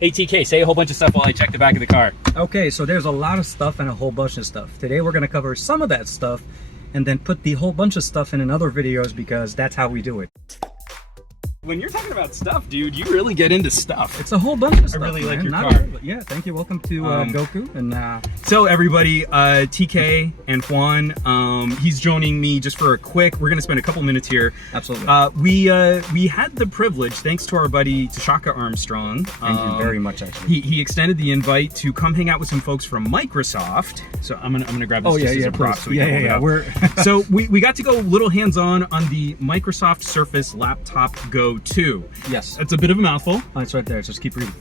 Hey TK, say a whole bunch of stuff while I check the back of the car. Okay, so there's a lot of stuff and a whole bunch of stuff. Today we're going to cover some of that stuff and then put the whole bunch of stuff in other videos because that's how we do it. When you're talking about stuff, dude, you really get into stuff. It's a whole bunch of stuff. I really like man. your Not car. all, yeah, thank you. Welcome to Goku. And So everybody, TK and Juan, he's joining me just for a quick. We're gonna spend a couple minutes here. absolutely. We had the privilege, thanks to our buddy Tashaka Armstrong. Thank you very much, actually. He extended the invite to come hang out with some folks from Microsoft. So I'm gonna grab this as a prop so we can hold it up. We're So we got to go a little hands-on on the Microsoft Surface Laptop Go 2. yes. That's a bit of a mouthful. Oh, it's right there. Just keep reading.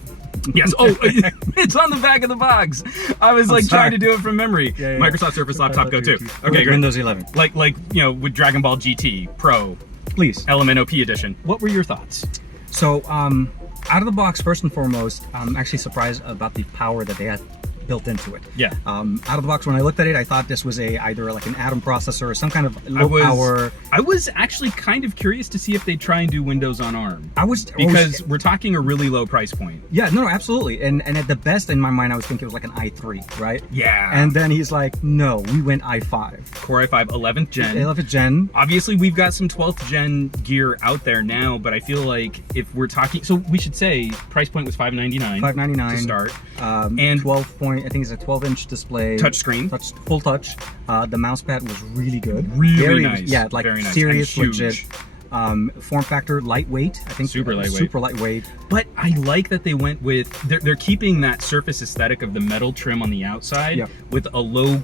Yes. Oh, it's on the back of the box. I was like trying to do it from memory. Yeah. Microsoft Surface Laptop Go 2. Okay, great. Windows 11. Like you know, with Dragon Ball GT Pro, Please. LMNOP edition. What were your thoughts? So, out of the box, first and foremost, I'm actually surprised about the power that they had built into it. Yeah. Out of the box, when I looked at it, I thought this was either like an Atom processor or some kind of low power. I was actually kind of curious to see if they'd try and do Windows on ARM. Because we're talking a really low price point. yeah, no, absolutely. And at the best in my mind, I was thinking it was like an i3, right? Yeah. And then he's like, no, we went i5. Core i5 11th gen. 11th gen. Obviously, we've got some 12th gen gear out there now, but I feel like if we're talking, so we should say price point was $599. $599 to start. And 12 point, I think it's a 12-inch display. Touchscreen. Full touch. The mouse pad was really good. Really nice. Yeah, like very nice. serious, And huge. legit. Form factor, lightweight. I think Super lightweight. Super lightweight. But I like that they went with, they're keeping that surface aesthetic of the metal trim on the outside Yeah. with a low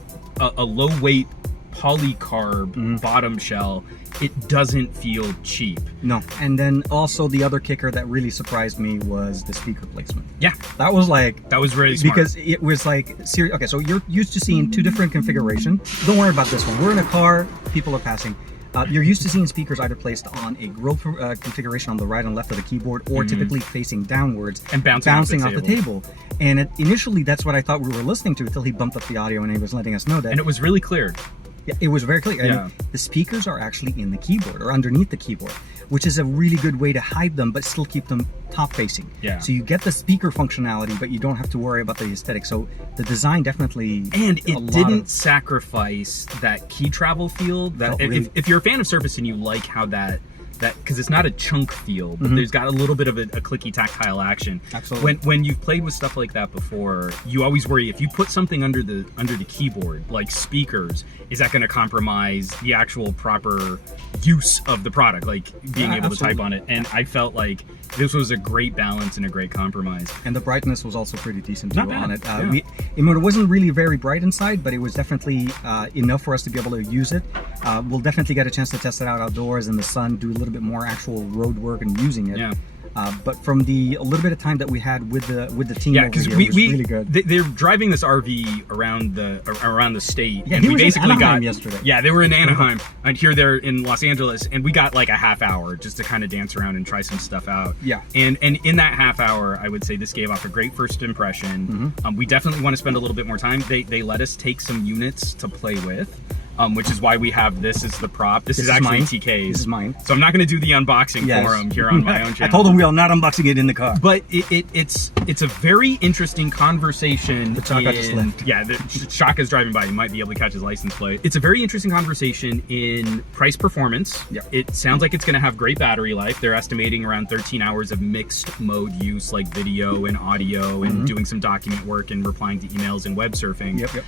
weight polycarb bottom shell. It doesn't feel cheap. No. And then also the other kicker that really surprised me was the speaker placement. Yeah, That was like, that was really smart. because it was like serious. Okay, so you're used to seeing two different configurations. Don't worry about this one. We're in a car, people are passing. You're used to seeing speakers either placed on a grille configuration on the right and left of the keyboard, or typically facing downwards And bouncing off the table. And initially, that's what I thought we were listening to until he bumped up the audio and he was letting us know that. And it was really clear. Yeah, it was very clear. Yeah. And the speakers are actually in the keyboard or underneath the keyboard, which is a really good way to hide them but still keep them top facing. Yeah. So you get the speaker functionality, but you don't have to worry about the aesthetic. So the design definitely, And it didn't sacrifice that key travel feel. That if you're a fan of Surface and you like how that because it's not a chunk feel, but there's got a little bit of a clicky tactile action. Absolutely. When you've played with stuff like that before, you always worry if you put something under the keyboard, like speakers, is that going to compromise the actual proper use of the product, like being able to type on it? And I felt like this was a great balance and a great compromise. And the brightness was also pretty decent too on it. Yeah. It wasn't really very bright inside, but it was definitely enough for us to be able to use it. We'll definitely get a chance to test it out outdoors in the sun, do a little bit more actual road work and using it. Yeah. But from a little bit of time that we had with the team, Yeah, because over here, it was really good. They're driving this RV around the state, Yeah, and we was basically in Anaheim got yesterday. Yeah, they were in Anaheim, and here they're in Los Angeles, and we got like a half hour just to kind of dance around and try some stuff out. Yeah. And in that half hour, I would say this gave off a great first impression. We definitely want to spend a little bit more time. They let us take some units to play with. Which is why we have this as the prop. This is actually mine. TK's. This is mine. So I'm not going to do the unboxing for him here on my own channel. I told him we are not unboxing it in the car. But it's a very interesting conversation. The Shaka just left. Yeah, Shaka's driving by. You might be able to catch his license plate. It's a very interesting conversation in price performance. Yeah. It sounds like it's going to have great battery life. They're estimating around 13 hours of mixed mode use, like video and audio, and doing some document work and replying to emails and web surfing. Yep.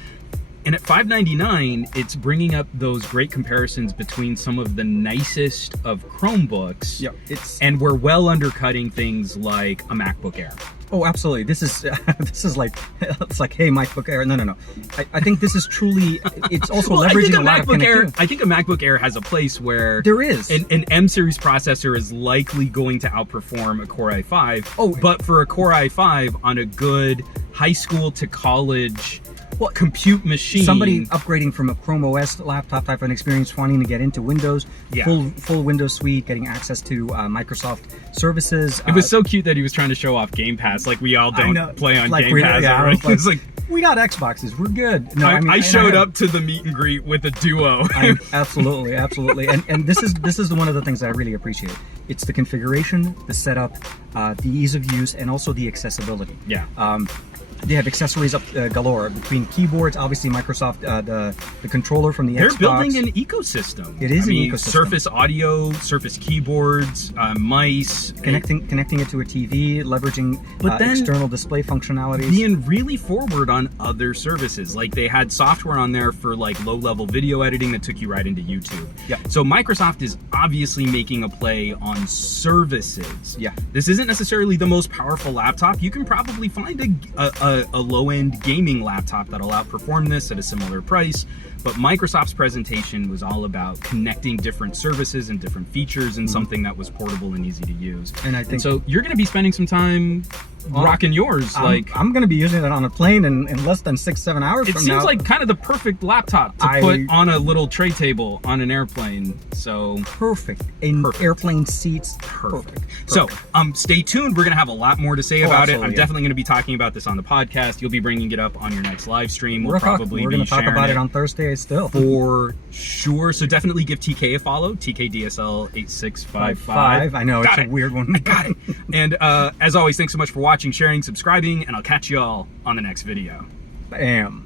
And at $599, it's bringing up those great comparisons between some of the nicest of Chromebooks. Yep. And we're well undercutting things like a MacBook Air. Oh, absolutely. This is like, it's like, hey, MacBook Air. No. I think this is truly, it's also leveraging a lot of connectivity. I think a MacBook Air has a place where there is. An M-series processor is likely going to outperform a Core i5. Oh. But for a Core i5 on a good high school to college compute machine. Somebody upgrading from a Chrome OS laptop type of an experience, wanting to get into Windows, full Windows suite, getting access to Microsoft services. It was so cute that he was trying to show off Game Pass, like we all don't play on Game Pass. Yeah, It's like, we got Xboxes, we're good. No, I showed up to the meet and greet with a Duo. Absolutely. And this is one of the things that I really appreciate. It's the configuration, the setup, the ease of use, and also the accessibility. Yeah. They have accessories up galore between keyboards. Obviously, Microsoft, the controller from the They're Xbox. building an ecosystem. It is I mean, an ecosystem. Surface audio, Surface keyboards, mice. Connecting it to a TV, leveraging But then external display functionalities. Being really forward on other services. Like they had software on there for like low-level video editing that took you right into YouTube. Yeah. So Microsoft is obviously making a play on services. Yeah. This isn't necessarily the most powerful laptop. You can probably find a low-end gaming laptop that'll outperform this at a similar price. But Microsoft's presentation was all about connecting different services and different features in something that was portable and easy to use. And I think so you're going to be spending some time rocking yours. I'm going to be using it on a plane in less than 6-7 hours It from seems now. like kind of the perfect laptop to put on a little tray table on an airplane. So perfect. In airplane seats. Perfect. So stay tuned. We're going to have a lot more to say about it. I'm definitely going to be talking about this on the podcast. You'll be bringing it up on your next live stream. We're going to talk about it on Thursday still. For sure. So definitely give TK a follow. TKDSL8655. I know, it's a weird one. I got it. And as always, thanks so much for watching, sharing, subscribing, and I'll catch you all on the next video. Bam.